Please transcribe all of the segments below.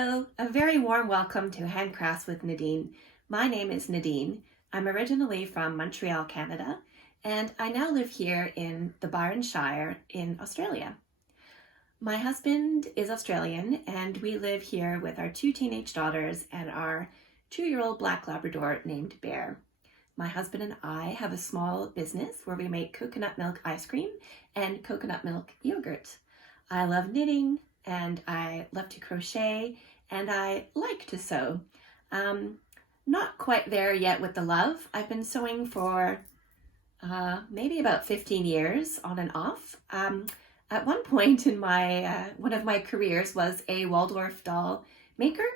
Hello, a very warm welcome to Handcrafts with Nadine. My name is Nadine. I'm originally from Montreal, Canada, and I now live here in the Byron Shire in Australia. My husband is Australian, and we live here with our 2 teenage daughters and our 2-year-old black Labrador named Bear. My husband and I have a small business where we make coconut milk ice cream and coconut milk yogurt. I love knitting, and I love to crochet, and I like to sew. Not quite there yet with the love. I've been sewing for maybe about 15 years on and off. At one point in my one of my careers was a Waldorf doll maker.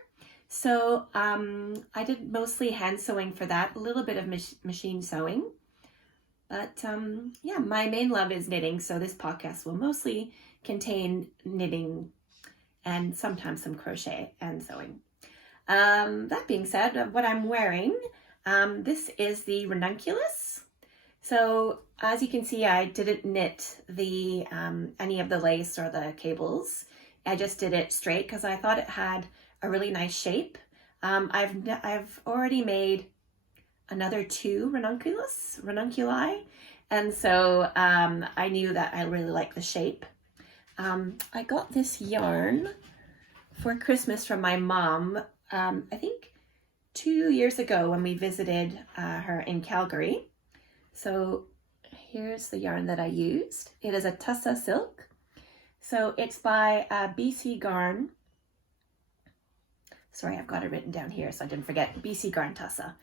So I did mostly hand sewing for that, a little bit of machine sewing. But yeah, my main love is knitting, so this podcast will mostly contain knitting and sometimes some crochet and sewing. That being said, what I'm wearing, this is the Ranunculus. So as you can see, I didn't knit the any of the lace or the cables. I just did it straight because I thought it had a really nice shape. I've already made another 2 ranunculi, and so I knew that I really liked the shape. I got this yarn for Christmas from my mom, I think 2 years ago when we visited her in Calgary. So here's the yarn that I used. It is a Tussa silk. So it's by BC Garn. Sorry, I've got it written down here so I didn't forget. BC Garn Tussa.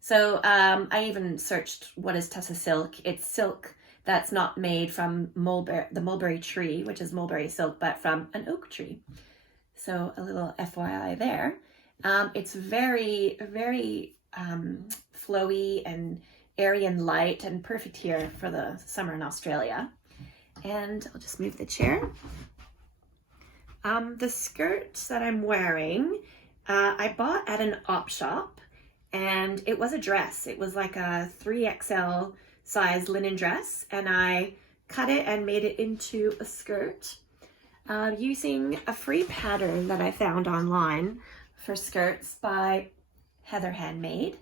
So I even searched what is Tussa silk. It's silk that's not made from the mulberry tree, which is mulberry silk, but from an oak tree. So a little FYI there. It's very, very flowy and airy and light and perfect here for the summer in Australia. And I'll just move the chair. The skirt that I'm wearing, I bought at an op shop, and it was a dress. It was like a 3XL size linen dress, and I cut it and made it into a skirt using a free pattern that I found online for skirts by Heather Handmade.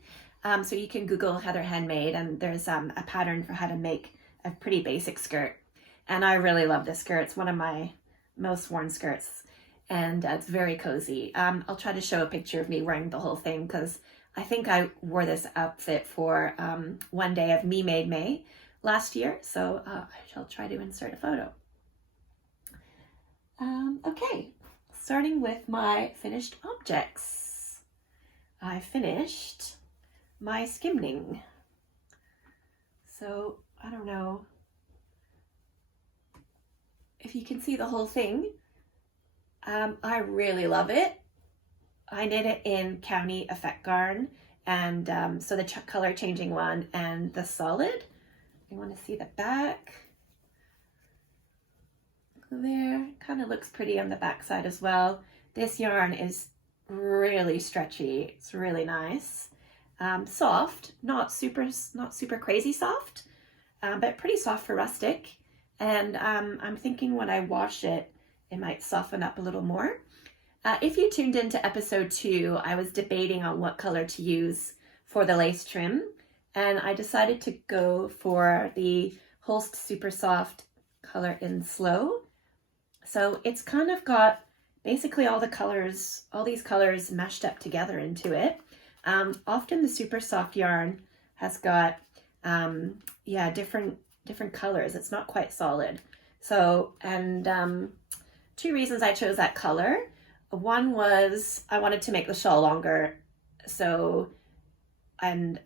So you can Google Heather Handmade, and there's a pattern for how to make a pretty basic skirt. And I really love this skirt. It's one of my most worn skirts, and it's very cozy. I'll try to show a picture of me wearing the whole thing because I think I wore this outfit for one day of Me Made May last year, so I shall try to insert a photo. Okay, starting with my finished objects. I finished my skimning. So I don't know if you can see the whole thing. I really love it. I knit it in County Effect Garn, and so the color changing one and the solid. You want to see the back there. Kind of looks pretty on the back side as well. This yarn is really stretchy. It's really nice. Soft, not super crazy soft, but pretty soft for rustic. And I'm thinking when I wash it, it might soften up a little more. If you tuned into episode 2, I was debating on what color to use for the lace trim, and I decided to go for the Holst Super Soft color in Slow. So it's kind of got basically all these colors mashed up together into it. Often the super soft yarn has got different colors. It's not quite solid. So, and 2 reasons I chose that color. One was I wanted to make the shawl longer, so, and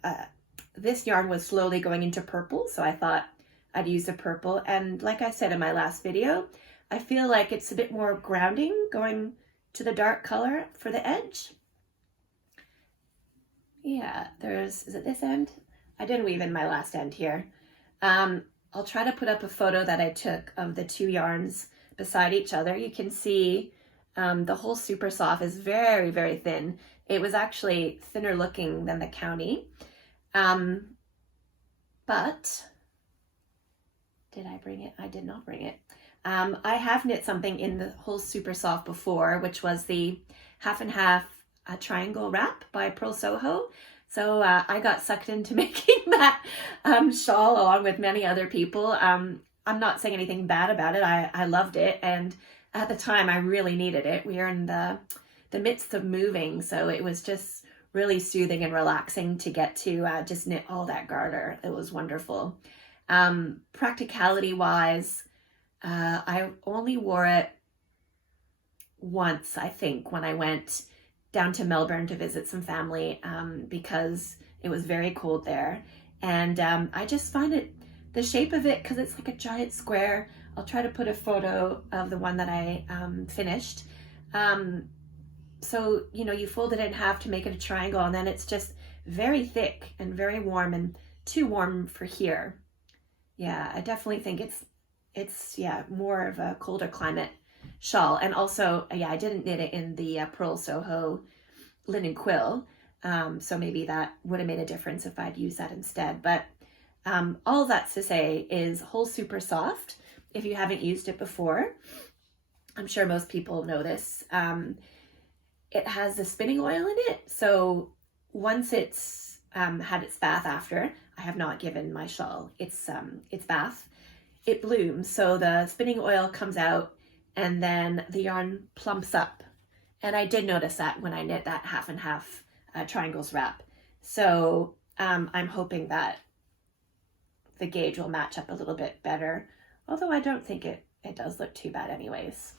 this yarn was slowly going into purple, so I thought I'd use the purple. And like I said in my last video, I feel like it's a bit more grounding going to the dark color for the edge. Yeah, is it this end? I didn't weave in my last end here. I'll try to put up a photo that I took of the 2 yarns beside each other. You can see the whole Super Soft is very, very thin. It was actually thinner looking than the County. But did I bring it? I did not bring it. I have knit something in the whole Super Soft before, which was the half and half triangle wrap by Pearl Soho. So I got sucked into making that shawl along with many other people. I'm not saying anything bad about it. I loved it, and at the time I really needed it. We were in the midst of moving, so it was just really soothing and relaxing to get to just knit all that garter. It was wonderful. Practicality wise, I only wore it once, I think, when I went down to Melbourne to visit some family, because it was very cold there. And I just find it, the shape of it, because it's like a giant square. I'll try to put a photo of the one that I finished. So, you know, you fold it in half to make it a triangle, and then it's just very thick and very warm, and too warm for here. Yeah, I definitely think it's more of a colder climate shawl. And also, I didn't knit it in the Pearl Soho linen quill, so maybe that would have made a difference if I'd used that instead. But all that's to say is whole super soft. If you haven't used it before, I'm sure most people know this. It has the spinning oil in it, so once it's had its bath after, I have not given my shawl its bath, it blooms. So the spinning oil comes out, and then the yarn plumps up. And I did notice that when I knit that half and half triangles wrap. So I'm hoping that the gauge will match up a little bit better, although I don't think it does look too bad anyways.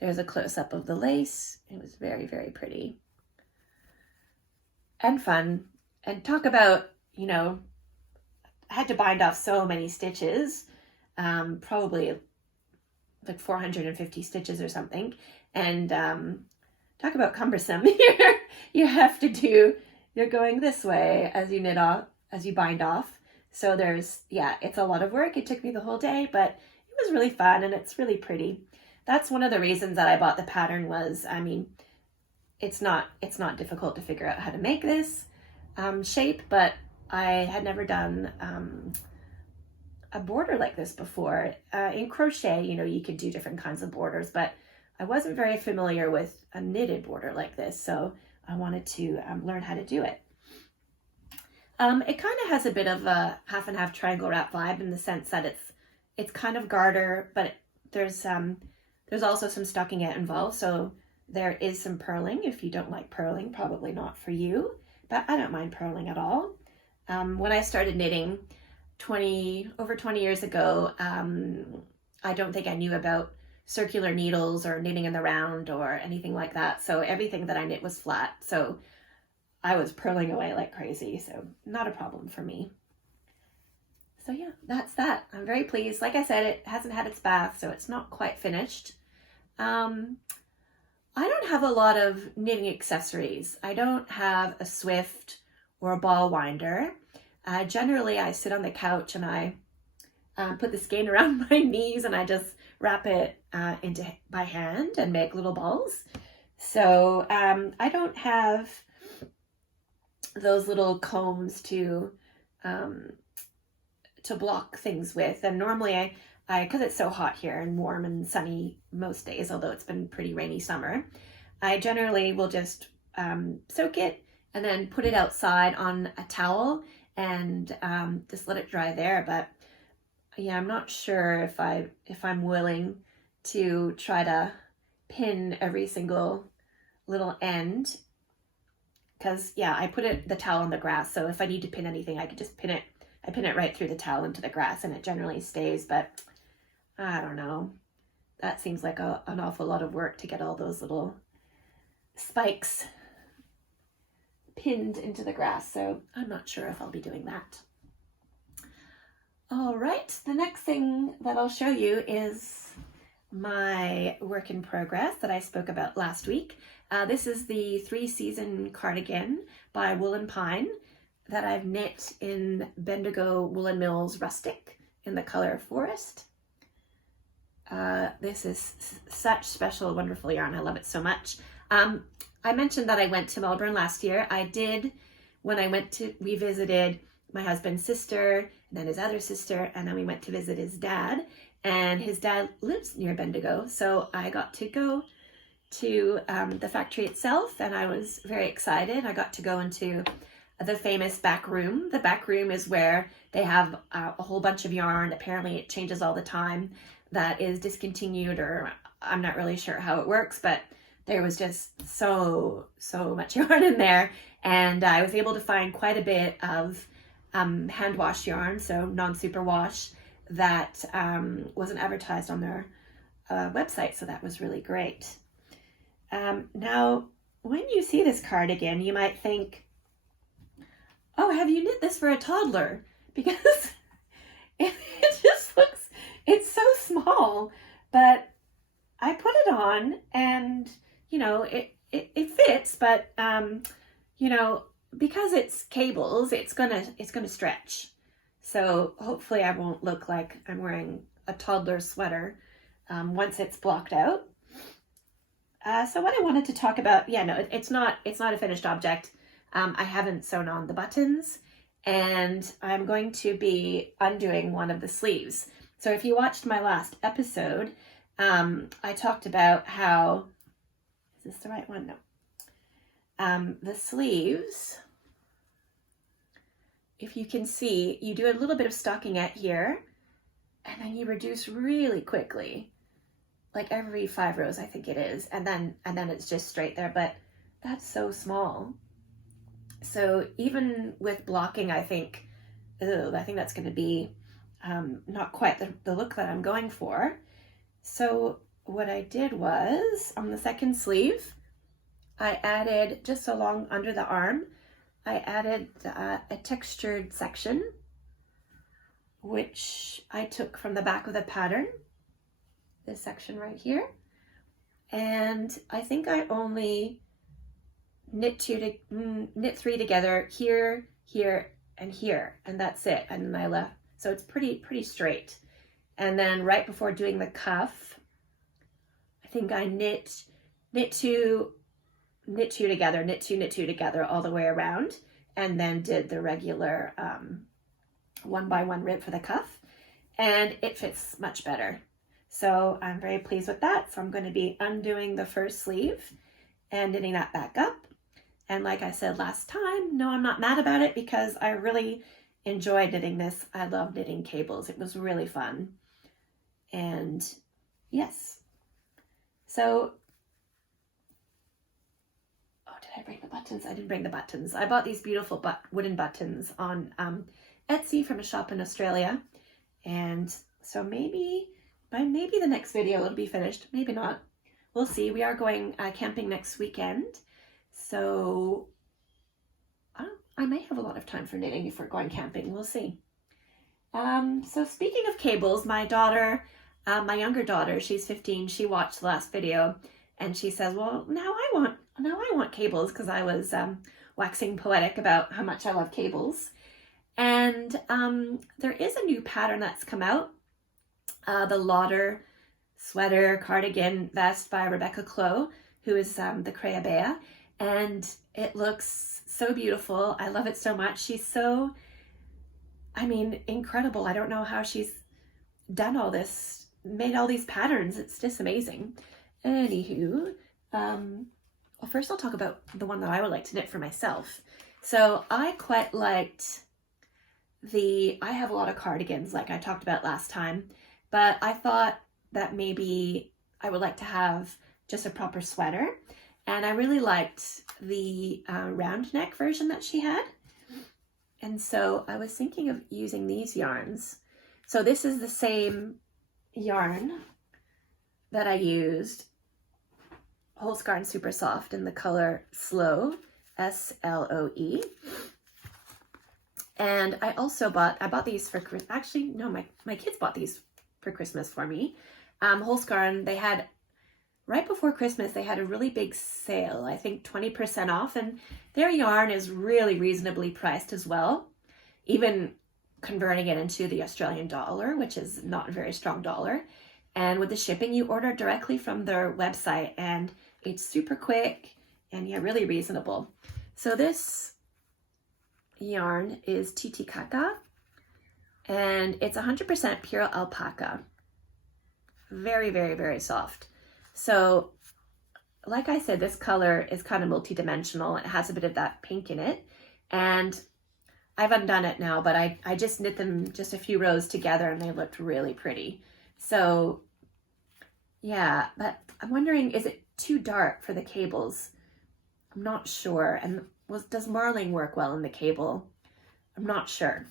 There's a close-up of the lace. It was very, very pretty and fun. And talk about, you know, I had to bind off so many stitches, probably like 450 stitches or something. And talk about cumbersome. You have to do, you're going this way as you knit off, as you bind off. So there's, it's a lot of work. It took me the whole day, but it was really fun, and it's really pretty. That's one of the reasons that I bought the pattern was, I mean, it's not difficult to figure out how to make this shape, but I had never done a border like this before. In crochet, you know, you could do different kinds of borders, but I wasn't very familiar with a knitted border like this, so I wanted to learn how to do it. It kind of has a bit of a half and half triangle wrap vibe in the sense that it's kind of garter, but there's also some stockinette involved, so there is some purling. If you don't like purling, probably not for you, but I don't mind purling at all. When I started knitting over 20 years ago, I don't think I knew about circular needles or knitting in the round or anything like that. So everything that I knit was flat. So I was purling away like crazy. So not a problem for me. So yeah, that's that. I'm very pleased. Like I said, it hasn't had its bath, so it's not quite finished. I don't have a lot of knitting accessories. I don't have a Swift or a ball winder. Generally, I sit on the couch and I put the skein around my knees, and I just wrap it by hand and make little balls. So I don't have those little combs to block things with. And normally I because it's so hot here and warm and sunny most days, although it's been pretty rainy summer, I generally will just soak it and then put it outside on a towel and just let it dry there. But yeah, I'm not sure if I'm willing to try to pin every single little end, because I put the towel on the grass, so if I need to pin anything, I could just pin it. I pin it right through the towel into the grass, and it generally stays. But I don't know, that seems like an awful lot of work to get all those little spikes pinned into the grass, so I'm not sure if I'll be doing that. All right, the next thing that I'll show you is my work in progress that I spoke about last week. This is the 3-season cardigan by Wool & Pine that I've knit in Bendigo Woolen Mills Rustic in the color Forest. This is such special, wonderful yarn. I love it so much. I mentioned that I went to Melbourne last year. I did. When we visited my husband's sister, and then his other sister, and then we went to visit his dad. And his dad lives near Bendigo, so I got to go to the factory itself, and I was very excited. I got to go into the famous back room. The back room is where they have a whole bunch of yarn. Apparently it changes all the time, that is discontinued, or I'm not really sure how it works, but there was just so much yarn in there, and I was able to find quite a bit of hand wash yarn, so non-superwash, that wasn't advertised on their website, so that was really great. Now, when you see this cardigan, you might think, oh, have you knit this for a toddler? Because it just looks, it's so small, but I put it on and, you know, it fits, but, you know, because it's cables, it's gonna stretch. So hopefully I won't look like I'm wearing a toddler sweater once it's blocked out. So what I wanted to talk about, yeah, no, it's not a finished object. I haven't sewn on the buttons, and I'm going to be undoing one of the sleeves. So if you watched my last episode, I talked about how, is this the right one? No. The sleeves, if you can see, you do a little bit of stockinette here, and then you reduce really quickly, like every 5 rows, I think it is, and then it's just straight there, but that's so small. So even with blocking, I think that's going to be not quite the look that I'm going for. So what I did was, on the second sleeve, I added, just along under the arm, I added a textured section, which I took from the back of the pattern, this section right here. And I think I only knit 3 together, here, here, and here, and that's it. And then I left, so it's pretty straight. And then right before doing the cuff, I think I knit 2 together, knit 2 together all the way around, and then did the regular 1 by 1 rib for the cuff, and it fits much better. So I'm very pleased with that. So I'm going to be undoing the first sleeve and knitting that back up. And like I said last time, no, I'm not mad about it, because I really enjoyed knitting this. I love knitting cables. It was really fun. And yes. So, oh, did I bring the buttons? I didn't bring the buttons. I bought these beautiful wooden buttons on Etsy from a shop in Australia. And so maybe the next video it'll be finished. Maybe not. We'll see. We are going camping next weekend. So I may have a lot of time for knitting if we're going camping. We'll see. So speaking of cables, my daughter, my younger daughter, she's 15. She watched the last video and she says, well, now I want cables, because I was waxing poetic about how much I love cables. And there is a new pattern that's come out, the Lauder sweater cardigan vest by Rebecca Clow, who is the Creabea, and it looks so beautiful. I love it so much. She's so, I mean, incredible. I don't know how she's done all this, made all these patterns. It's just amazing. Anywho, well, first I'll talk about the one that I would like to knit for myself. So I quite liked I have a lot of cardigans like I talked about last time, but I thought that maybe I would like to have just a proper sweater. And I really liked the round neck version that she had. And so I was thinking of using these yarns. So this is the same yarn that I used, Holzgarn Super Soft, in the color Sloe, S-L-O-E. And I also I bought these for, actually, no, my kids bought these for Christmas for me. Holzgarn, they had, right before Christmas, they had a really big sale, I think 20% off, and their yarn is really reasonably priced as well, even converting it into the Australian dollar, which is not a very strong dollar. And with the shipping, you order directly from their website, and it's super quick and yeah, really reasonable. So this yarn is Titicaca, and it's 100% pure alpaca. Very, very, very soft. So like I said, this color is kind of multi-dimensional. It has a bit of that pink in it. And I've undone it now, but I just knit them just a few rows together and they looked really pretty. So yeah, but I'm wondering, is it too dark for the cables? I'm not sure. And does marling work well in the cable? I'm not sure.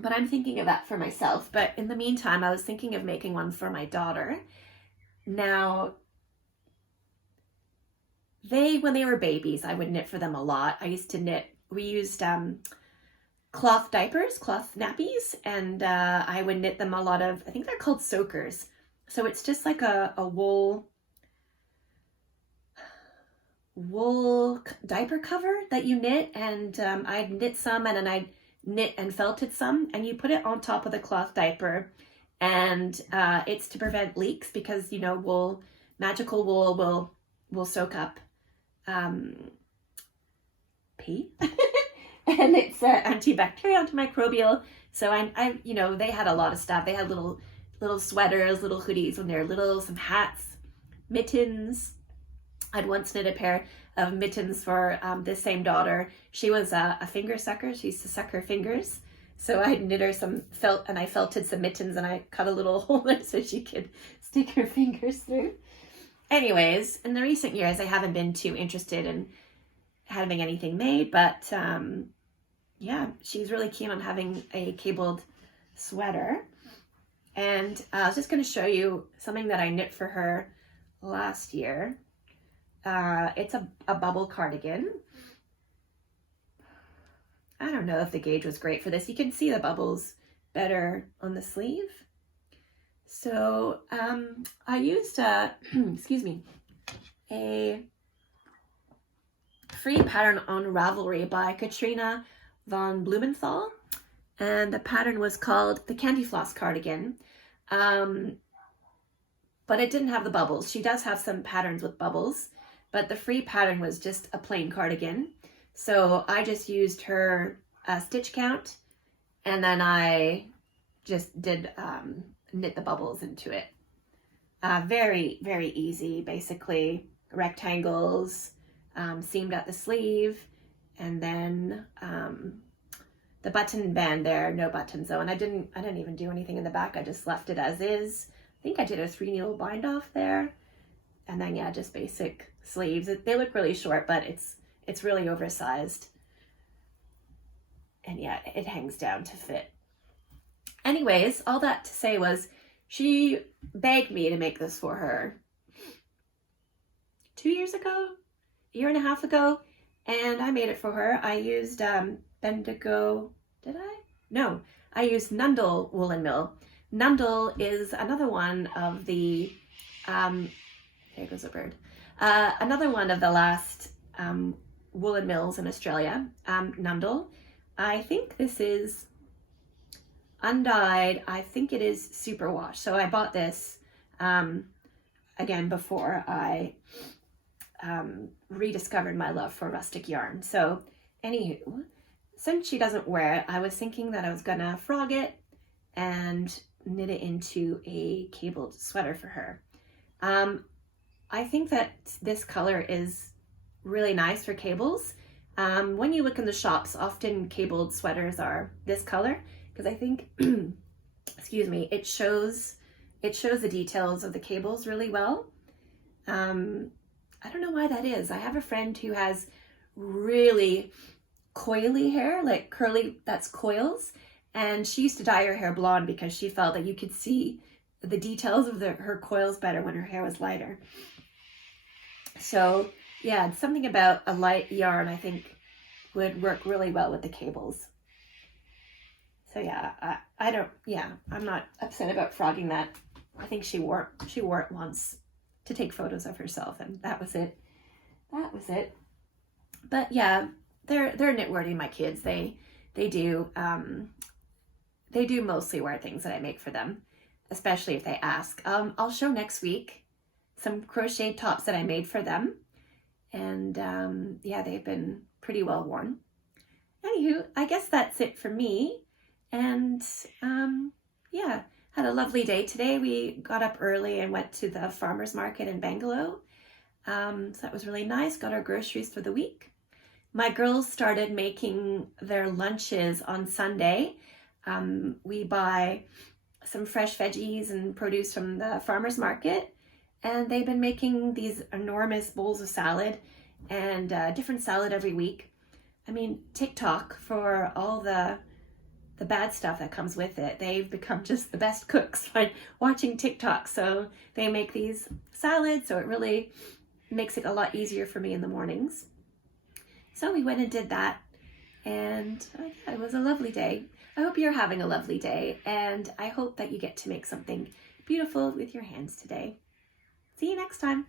But I'm thinking of that for myself. But in the meantime, I was thinking of making one for my daughter. Now, when they were babies, I would knit for them a lot. I used to knit, we used cloth diapers, cloth nappies, and I would knit them a lot of, I think they're called soakers. So it's just like a wool diaper cover that you knit, and I'd knit some and then I'd knit and felted some, and you put it on top of the cloth diaper, and it's to prevent leaks because, you know, magical wool will soak up pee and it's antibacterial, antimicrobial. So I you know, they had a lot of stuff. They had little sweaters, little hoodies when they're little, some hats, mittens. I'd once knit a pair of mittens for this same daughter. She was a finger sucker. She used to suck her fingers. So I knit her some felt, and I felted some mittens, and I cut a little hole there so she could stick her fingers through. Anyways, in the recent years, I haven't been too interested in having anything made, but yeah, she's really keen on having a cabled sweater. And I was just going to show you something that I knit for her last year. It's a bubble cardigan. I don't know if the gauge was great for this. You can see the bubbles better on the sleeve. So I used excuse me, a free pattern on Ravelry by Katharina von Blumenthal, and the pattern was called the Candyfloss Cardigan, but it didn't have the bubbles. She does have some patterns with bubbles, but the free pattern was just a plain cardigan. So I just used her stitch count, and then I just did knit the bubbles into it. Very, very easy, basically rectangles, seamed at the sleeve, and then the button band there, no buttons though, and I didn't even do anything in the back. I just left it as is. I think I did a 3 needle bind off there, and then yeah, just basic sleeves. They look really short, but it's really oversized, and yeah, it hangs down to fit. Anyways, all that to say was she begged me to make this for her 2 years ago, a year and a half ago, and I made it for her. I used Bendigo, did I? No, I used Nundle Woolen Mill. Nundle is another one of the, there goes a bird, another one of the last woolen mills in Australia, Nundle. I think this is undyed. I think it is superwash. So I bought this again before I rediscovered my love for rustic yarn. So anywho, since she doesn't wear it, I was thinking that I was gonna frog it and knit it into a cabled sweater for her. I think that this color is really nice for cables. When you look in the shops, often cabled sweaters are this color, because I think, excuse me, it shows the details of the cables really well. I don't know why that is. I have a friend who has really coily hair, like curly, that's coils, and she used to dye her hair blonde because she felt that you could see the details of her coils better when her hair was lighter. So yeah, something about a light yarn I think would work really well with the cables. So yeah, I'm not upset about frogging that. I think she wore it once to take photos of herself, and that was it. But yeah, they're knitworthy, my kids. They do mostly wear things that I make for them, especially if they ask. I'll show next week some crochet tops that I made for them, and yeah, they've been pretty well worn. Anywho, I guess that's it for me. And yeah, had a lovely day today. We got up early and went to the farmer's market in Bangalore, So that was really nice. Got our groceries for the week. My girls started making their lunches on Sunday. We buy some fresh veggies and produce from the farmer's market, and they've been making these enormous bowls of salad and different salad every week. I mean, TikTok, for all the bad stuff that comes with it, they've become just the best cooks by watching TikTok. So they make these salads, so it really makes it a lot easier for me in the mornings. So we went and did that, and it was a lovely day. I hope you're having a lovely day, and I hope that you get to make something beautiful with your hands today. See you next time.